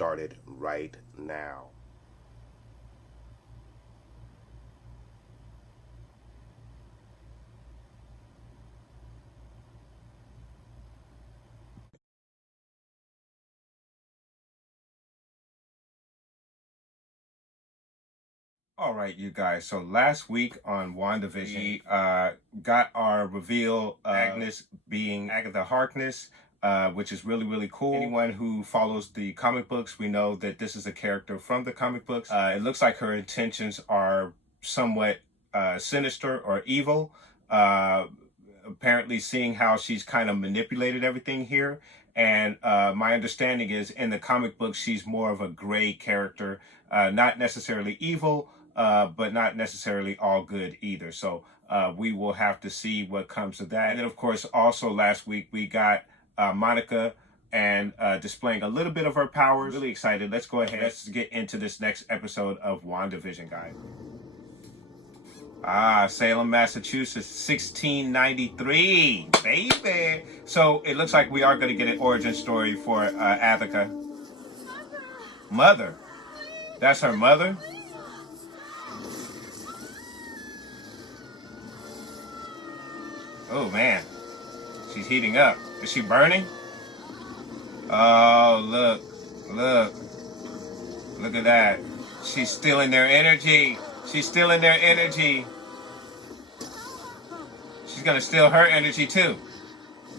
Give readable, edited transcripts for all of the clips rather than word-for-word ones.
started right now. All right, you guys. So last week on Wandavision, we got our reveal of Agnes being Agatha Harkness, which is really, really cool. Anyone who follows the comic books, we know that this is a character from the comic books. It looks like her intentions are somewhat sinister or evil. Apparently seeing how she's kind of manipulated everything here. And my understanding is in the comic book, she's more of a gray character, not necessarily evil, but not necessarily all good either. So we will have to see what comes of that. And then, of course, also last week we got Monica and displaying a little bit of her powers. Really excited. Let's go ahead. Let's get into this next episode of WandaVision, guys. Salem, Massachusetts, 1693, baby. So it looks like we are going to get an origin story for Agatha. Mother? That's her mother? Oh, man. She's heating up. Is she burning? Oh, look. Look. Look at that. She's stealing their energy. She's stealing their energy. She's going to steal her energy, too.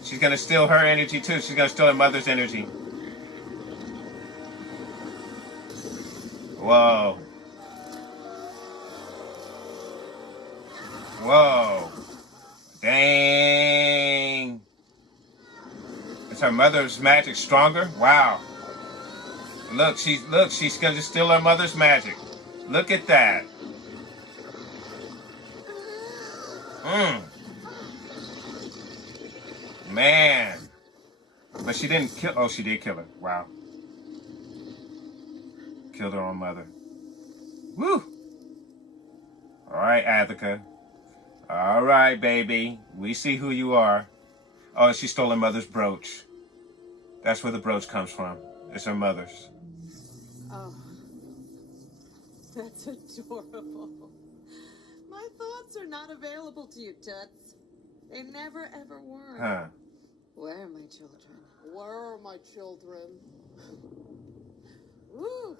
She's going to steal her energy, too. She's going to steal her mother's energy. Whoa. Whoa. Dang. Is her mother's magic stronger? Wow. Look, she's going to steal her mother's magic. Look at that. Man. But she didn't kill... Oh, she did kill her. Wow. Killed her own mother. Woo! All right, Agatha. All right, baby. We see who you are. Oh, she stole her mother's brooch. That's where the brooch comes from. It's her mother's. Oh. That's adorable. My thoughts are not available to you, Toots. They never, ever were. Huh. Where are my children? Where are my children? Oof.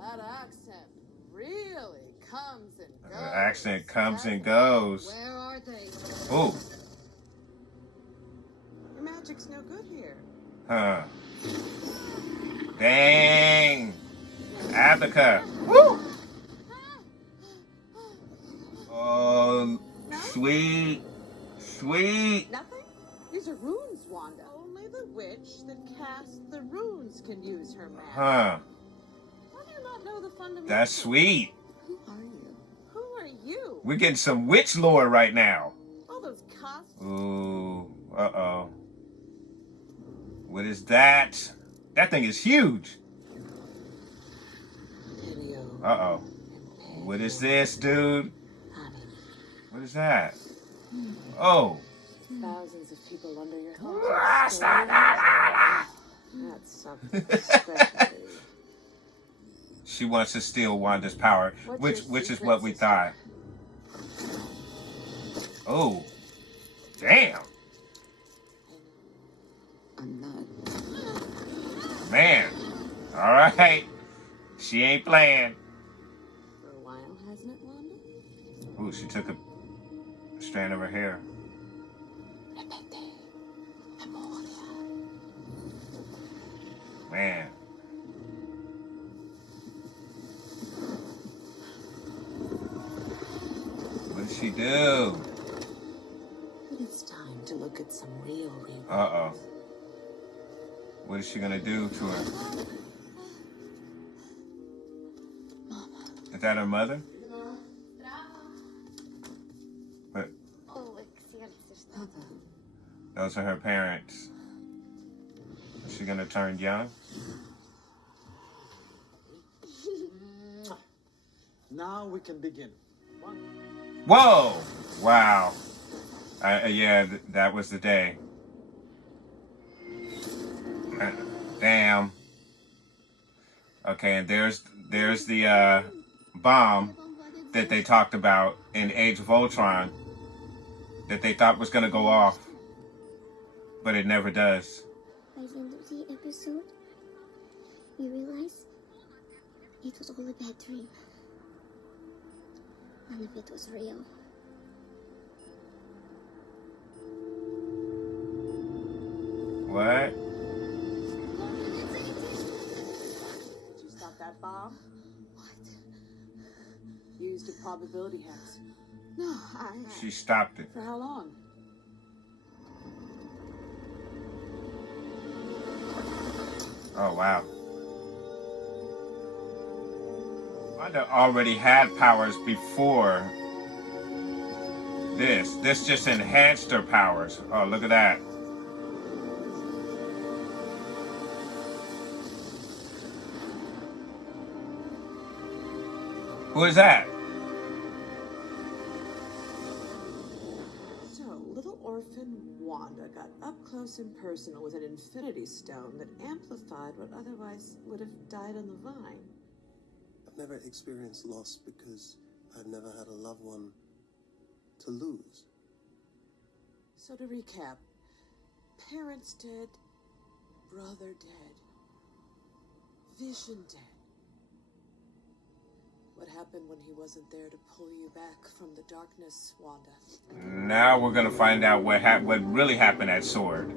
That accent really comes and goes. The accent comes and goes. Where are they? Ooh. Your magic's no good here. Huh. Dang. Agatha. Woo! Oh, sweet. Sweet. Nothing? These are runes, Wanda. Only the witch that casts the runes can use her magic. Huh. How do you not know the fundamentals? That's sweet. Who are you? Who are you? We're getting some witch lore right now. All those costumes. Ooh. Uh-oh. What is that? That thing is huge. Uh-oh. What is this, dude? What is that? Oh. Thousands of people under your That's That's something special. She wants to steal Wanda's power, which is what we thought. Oh. Damn. I'm not. Man. All right. She ain't playing. For a while, hasn't it, Wanda? Ooh, she took a strand of her hair. Man. What did she do? It's time to look at some real rewards. Uh-oh. What is she gonna do to her? Mama. Is that her mother? But those are her parents. Is she gonna turn young? Now we can begin. Whoa! Wow. Yeah, that was the day. Damn. Okay, and there's the bomb that they talked about in Age of Ultron that they thought was gonna go off, but it never does. By the end of the episode, we realized it was all a bad dream. None of it was real. What? Did you stop that bomb? What? You used a probability hex. No, She stopped it. For how long? Oh, wow. Wanda already had powers before this. This just enhanced her powers. Oh, look at that. Who is that? So, little orphan Wanda got up close and personal with an infinity stone that amplified what otherwise would have died on the vine. I've never experienced loss because I've never had a loved one to lose. So to recap, parents dead, brother dead, Vision dead. What happened when he wasn't there to pull you back from the darkness, Wanda? Now we're gonna find out what really happened at Sword.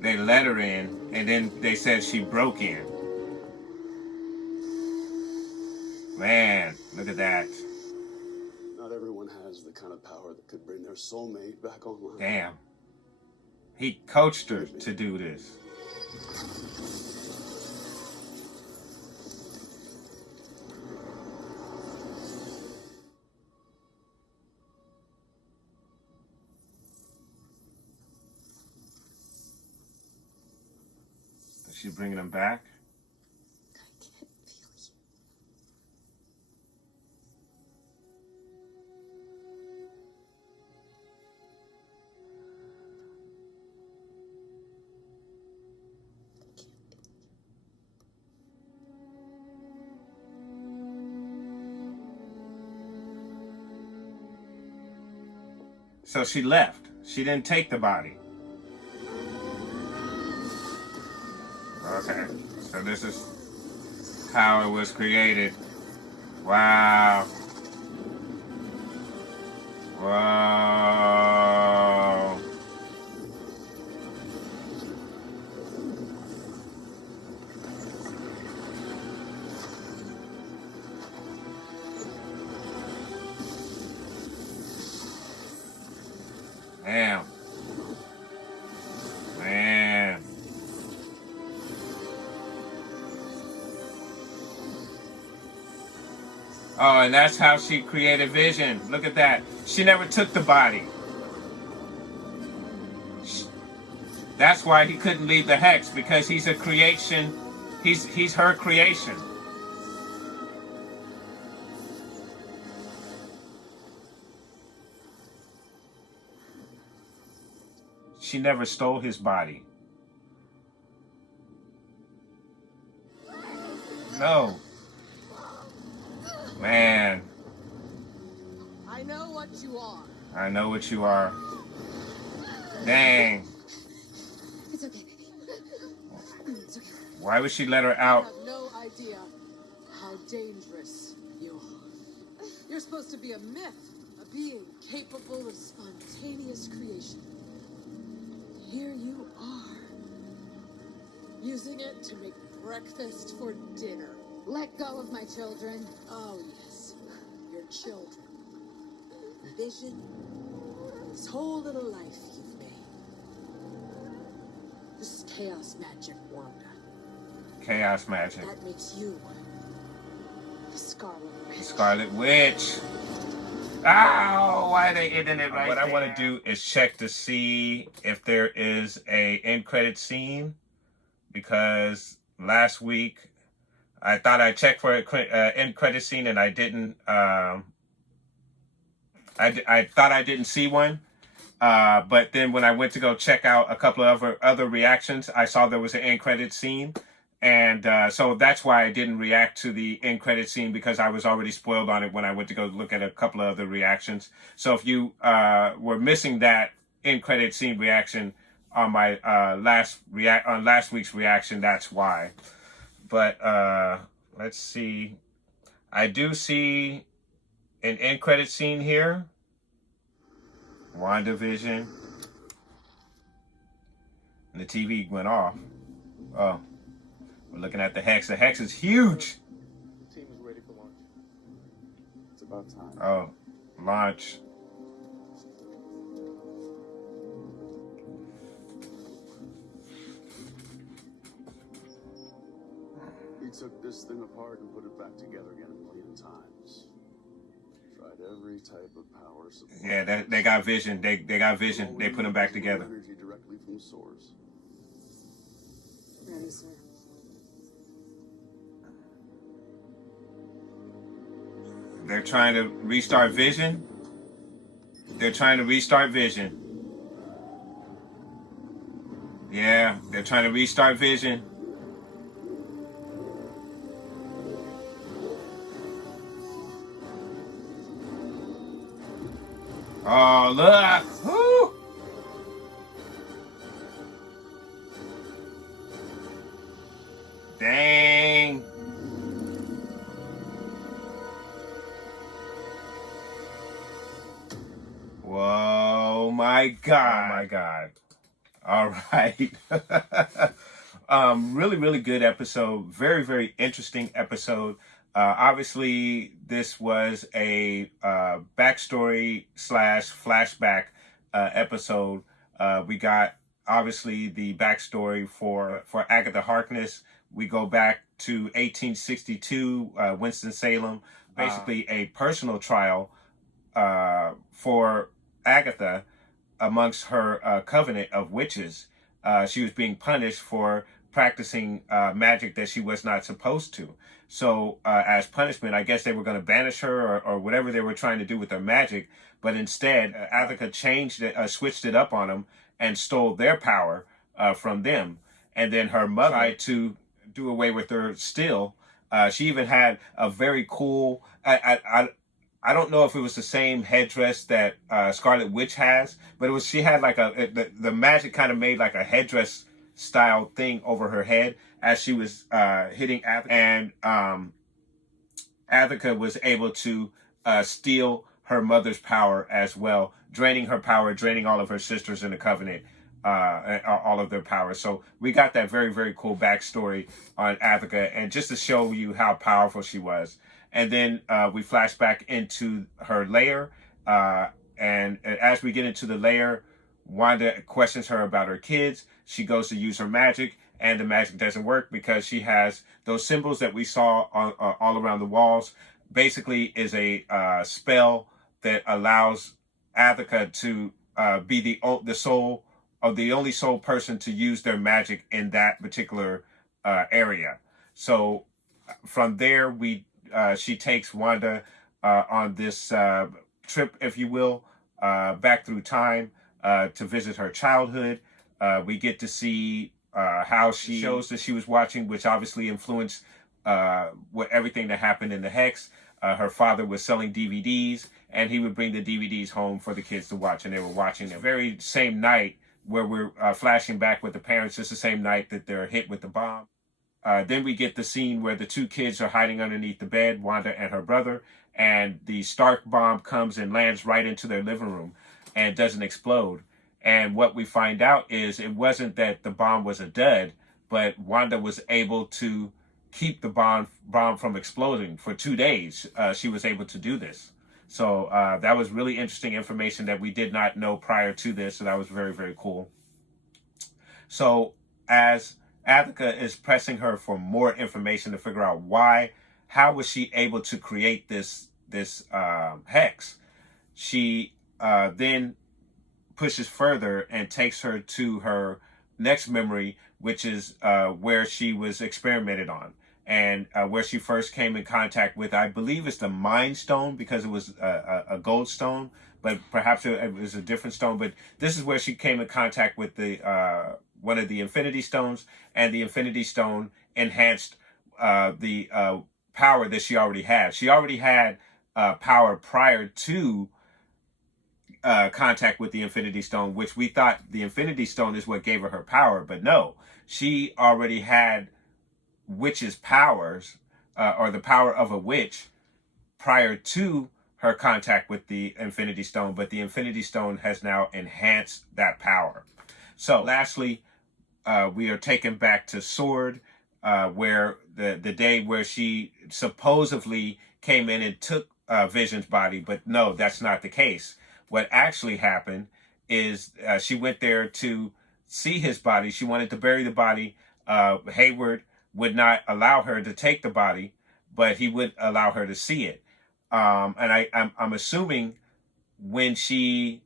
They let her in, and then they said she broke in. Man, look at that. Not everyone has the kind of power that could bring their soulmate back online. Damn. He coached her to do this. Is she bringing him back? I can't feel you. So she left. She didn't take the body. Okay, so this is how it was created. Wow. Wow. Damn. Man. Oh, and that's how she created Vision. Look at that. She never took the body. That's why he couldn't leave the Hex, because he's a creation. He's her creation. She never stole his body. No. Man, I know what you are. I know what you are. Dang. It's okay, baby. It's okay. Why would she let her You out? have no idea how dangerous you are. You're supposed to be a myth, a being capable of spontaneous creation. Here you are, using it to make breakfast for dinner. Let go of my children. Oh, yes, your children. Vision, this whole little life you've made. This is chaos magic, Wanda. Chaos magic. That makes you the Scarlet Witch. Scarlet Witch. Ow! Why are they ending it right What I want to do is check to see if there is a end credit scene, because last week I thought I checked for an end credit scene and I didn't. I thought I didn't see one. But then when I went to go check out a couple of other reactions, I saw there was an end credit scene. And so that's why I didn't react to the end credit scene, because I was already spoiled on it when I went to go look at a couple of other reactions. So if you were missing that end credit scene reaction on my last week's reaction, that's why. But let's see. I do see an end credit scene here. Wandavision. And the TV went off. Oh. We're looking at the Hex. The Hex is huge. The team is ready for launch. It's about time. Oh, launch. He took this thing apart and put it back together again a million times. Tried every type of power supply. Yeah, they got vision. They got vision. They put them back together. Energy directly from source. Ready, sir. They're trying to restart Vision. They're trying to restart Vision. Yeah, they're trying to restart Vision. Oh, look! Woo! Dang! Whoa, my God. Oh, my God. All right. Really, really good episode. Very, very interesting episode. Obviously, this was a backstory / flashback episode. We got, obviously, the backstory for Agatha Harkness. We go back to 1862, Winston-Salem. Basically, a personal trial for Agatha amongst her covenant of witches. She was being punished for practicing magic that she was not supposed to. So as punishment, I guess they were going to banish her or whatever they were trying to do with their magic. But instead, Agatha changed it, switched it up on them and stole their power from them. And then her mother tried to do away with her still. She even had a very cool... I don't know if it was the same headdress that Scarlet Witch has, but it was, she had like the magic kind of made like a headdress style thing over her head as she was hitting Agatha. And Agatha was able to steal her mother's power as well, draining her power, draining all of her sisters in the Covenant, all of their power. So we got that very, very cool backstory on Agatha, and just to show you how powerful she was. And then we flash back into her lair. And as we get into the lair, Wanda questions her about her kids. She goes to use her magic, and the magic doesn't work because she has those symbols that we saw on, all around the walls. Basically is a spell that allows Agatha to be the only sole person to use their magic in that particular area. So from there, she takes Wanda on this trip, if you will, back through time to visit her childhood. We get to see how she shows that she was watching, which obviously influenced everything that happened in the Hex. Her father was selling DVDs, and he would bring the DVDs home for the kids to watch, and they were watching them. Very same night where we're flashing back with the parents, just the same night that they're hit with the bomb. Then we get the scene where the two kids are hiding underneath the bed, Wanda and her brother, and the Stark bomb comes and lands right into their living room and doesn't explode. And what we find out is it wasn't that the bomb was a dud, but Wanda was able to keep the bomb from exploding for 2 days. She was able to do this. So that was really interesting information that we did not know prior to this. So that was very, very cool. So as Agatha is pressing her for more information to figure out how was she able to create this hex, she then pushes further and takes her to her next memory, which is where she was experimented on, and where she first came in contact with, I believe it's the Mind Stone, because it was a gold stone, but perhaps it was a different stone. But this is where she came in contact with the one of the Infinity Stones, and the Infinity Stone enhanced the power that she already had. She already had power prior to contact with the Infinity Stone, which we thought the Infinity Stone is what gave her power, but no, she already had witch's powers, or the power of a witch, prior to her contact with the Infinity Stone, but the Infinity Stone has now enhanced that power. So lastly, we are taken back to Sword, where the day where she supposedly came in and took Vision's body, but no, that's not the case. What actually happened is she went there to see his body. She wanted to bury the body. Hayward would not allow her to take the body, but he would allow her to see it. And I'm assuming when she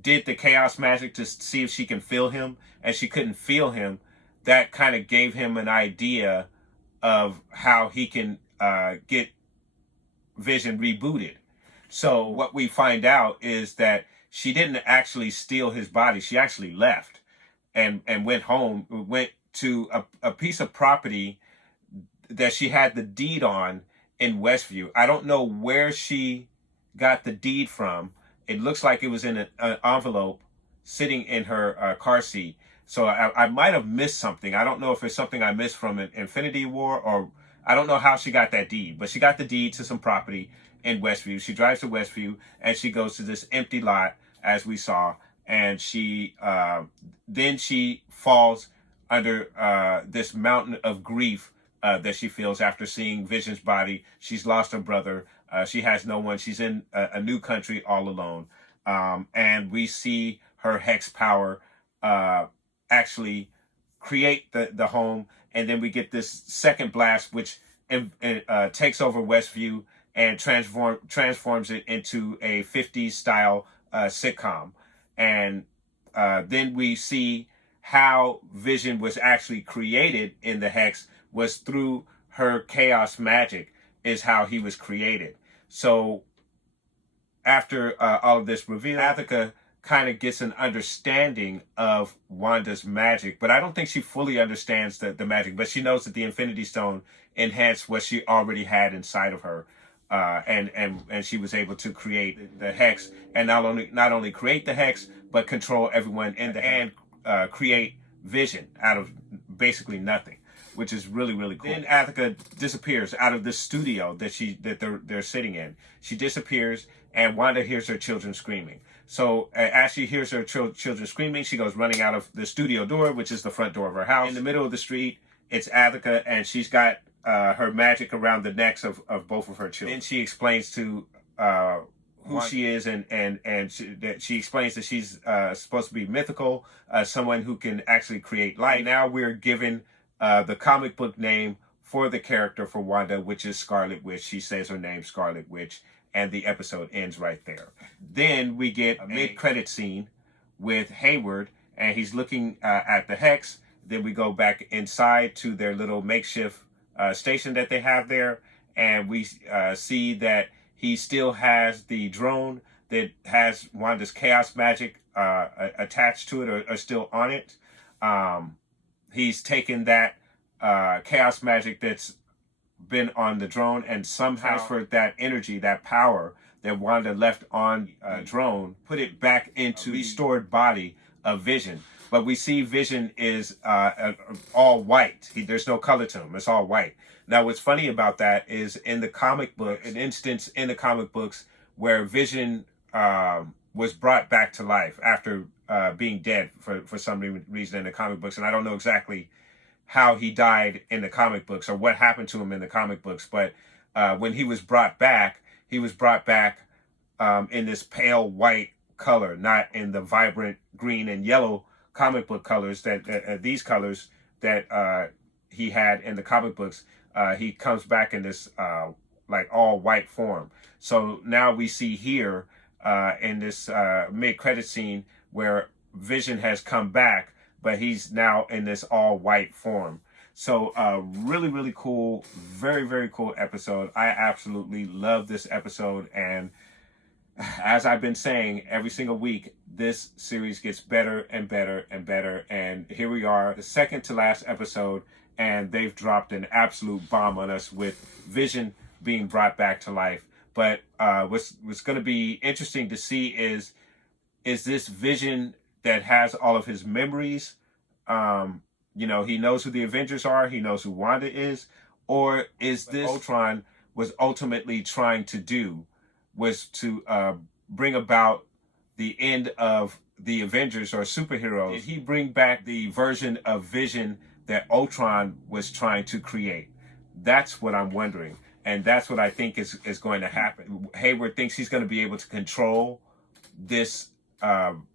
did the chaos magic to see if she can feel him, and she couldn't feel him, that kind of gave him an idea of how he can get Vision rebooted. So what we find out is that she didn't actually steal his body. She actually left and went home, went to a piece of property that she had the deed on in Westview. I don't know where she got the deed from. It looks like it was in an envelope sitting in her car seat. So I might have missed something. I don't know if it's something I missed from Infinity War, or I don't know how she got that deed, but she got the deed to some property in Westview. She drives to Westview and she goes to this empty lot, as we saw, and she then she falls under this mountain of grief that she feels after seeing Vision's body. She's lost her brother. She has no one. She's in a new country all alone. And we see her hex power actually create the home. And then we get this second blast, which takes over Westview and transforms it into a 50s style sitcom. And then we see how Vision was actually created in the hex was through her chaos magic, is how he was created. So after all of this reveal, Agatha kind of gets an understanding of Wanda's magic, but I don't think she fully understands the magic, but she knows that the Infinity Stone enhanced what she already had inside of her. And she was able to create the hex, and not only create the hex, but control everyone in the and create Vision out of basically nothing, which is really, really cool. Then Agatha disappears out of the studio that they're sitting in. She disappears, and Wanda hears her children screaming. So as she hears her children screaming, she goes running out of the studio door, which is the front door of her house. In the middle of the street, it's Agatha, and she's got her magic around the necks of both of her children. Then she explains to who she is, and she explains that she's supposed to be mythical, someone who can actually create light. Now we're given the comic book name for the character for Wanda, which is Scarlet Witch. She says her name, Scarlet Witch, and the episode ends right there. Then we get a mid-credit scene with Hayward, and he's looking at the hex. Then we go back inside to their little makeshift station that they have there, and we see that he still has the drone that has Wanda's chaos magic attached to it, or still on it. He's taken that chaos magic that's been on the drone and somehow transferred that energy, that power that Wanda left on drone, put it back into the restored body of Vision. But we see Vision is all white. There's no color to him. It's all white. Now, what's funny about that is in the comic book, an instance in the comic books where Vision was brought back to life after being dead for some reason in the comic books. And I don't know exactly how he died in the comic books or what happened to him in the comic books. But when he was brought back in this pale white color, not in the vibrant green and yellow comic book colors that these colors that he had in the comic books. He comes back in this like all white form. So now we see here in this mid-credit scene where Vision has come back, but he's now in this all white form. So really, really cool, very, very cool episode. I absolutely love this episode, and as I've been saying every single week, this series gets better and better and better. And here we are, the second to last episode, and they've dropped an absolute bomb on us with Vision being brought back to life. But what's going to be interesting to see is this Vision that has all of his memories. You know, he knows who the Avengers are. He knows who Wanda is. Or is this Ultron was ultimately trying to do, was to bring about the end of the Avengers or superheroes? Did he bring back the version of Vision that Ultron was trying to create? That's what I'm wondering. And that's what I think is going to happen. Hayward thinks he's going to be able to control this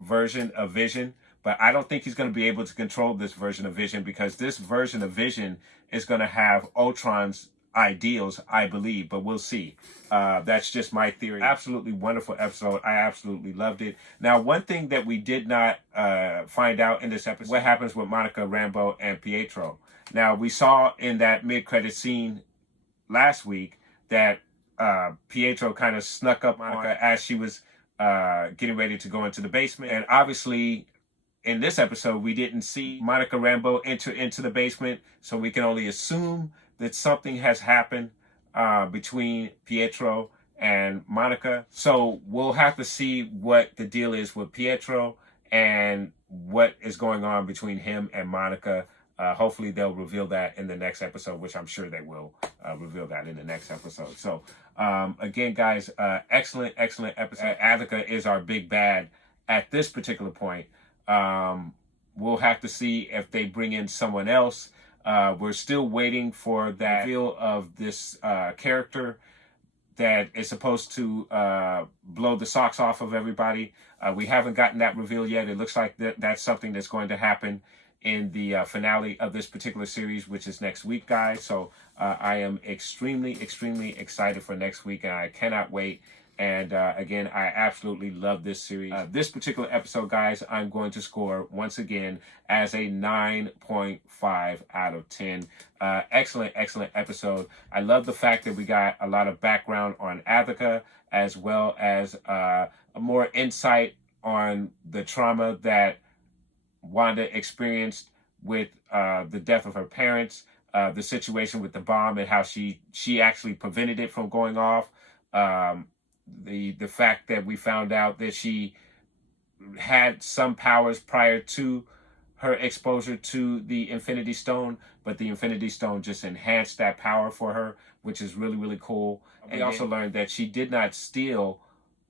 version of Vision, but I don't think he's going to be able to control this version of Vision, because this version of Vision is going to have Ultron's ideals, I believe, but we'll see. That's just my theory. Absolutely wonderful episode. I absolutely loved it. Now, one thing that we did not find out in this episode, what happens with Monica Rambeau and Pietro. Now, we saw in that mid-credit scene last week that Pietro kind of snuck up Monica as she was getting ready to go into the basement. And obviously, in this episode, we didn't see Monica Rambeau enter into the basement, so we can only assume that something has happened between Pietro and Monica. So we'll have to see what the deal is with Pietro and what is going on between him and Monica. Hopefully they'll reveal that in the next episode, which I'm sure they will reveal that in the next episode. So again, guys, excellent episode. Agatha is our big bad at this particular point. We'll have to see if they bring in someone else. We're still waiting for that reveal of this character that is supposed to blow the socks off of everybody. We haven't gotten that reveal yet. It looks like that's something that's going to happen in the finale of this particular series, which is next week, guys. So I am extremely excited for next week, and I cannot wait. And again, I absolutely love this series. This particular episode, guys, I'm going to score once again as a 9.5 out of 10. Excellent episode. I love the fact that we got a lot of background on Agatha, as well as a more insight on the trauma that Wanda experienced with the death of her parents, the situation with the bomb and how she actually prevented it from going off. The fact that we found out that she had some powers prior to her exposure to the Infinity Stone, but the Infinity Stone just enhanced that power for her, which is really cool. And we also learned that she did not steal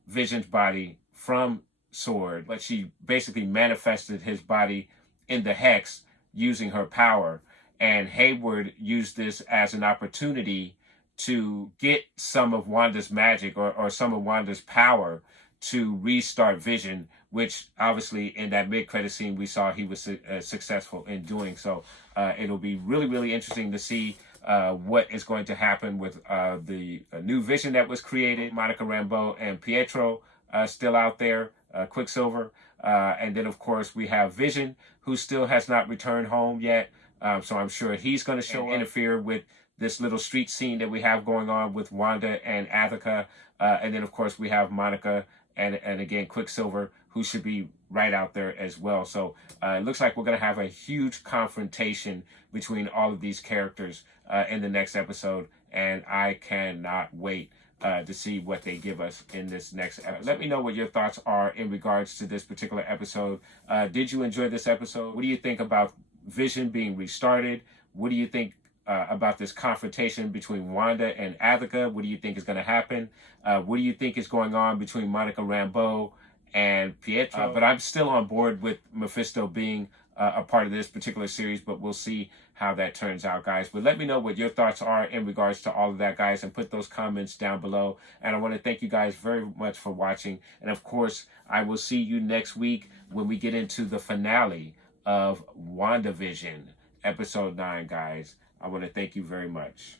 Vision's body from Sword, but she basically manifested his body in the Hex using her power. And Hayward used this as an opportunity to get some of Wanda's magic or some of Wanda's power to restart Vision, which obviously in that mid-credit scene we saw he was successful in doing. So it'll be really interesting to see what is going to happen with the new Vision that was created. Monica Rambeau and Pietro still out there, Quicksilver. And then, of course, we have Vision, who still has not returned home yet. So I'm sure he's going to show interfere with this little street scene that we have going on with Wanda and Agatha. And then, of course, we have Monica and again, Quicksilver, who should be right out there as well. So it looks like we're going to have a huge confrontation between all of these characters in the next episode. And I cannot wait to see what they give us in this next episode. Let me know what your thoughts are in regards to this particular episode. Did you enjoy this episode? What do you think about Vision being restarted? What do you think about this confrontation between Wanda and Agatha? What do you think is going to happen? What do you think is going on between Monica Rambeau and Pietro? But I'm still on board with Mephisto being a part of this particular series, but we'll see how that turns out, guys. But let me know what your thoughts are in regards to all of that, guys, and put those comments down below. And I want to thank you guys very much for watching. And of course, I will see you next week when we get into the finale of WandaVision, episode 9, guys. I want to thank you very much.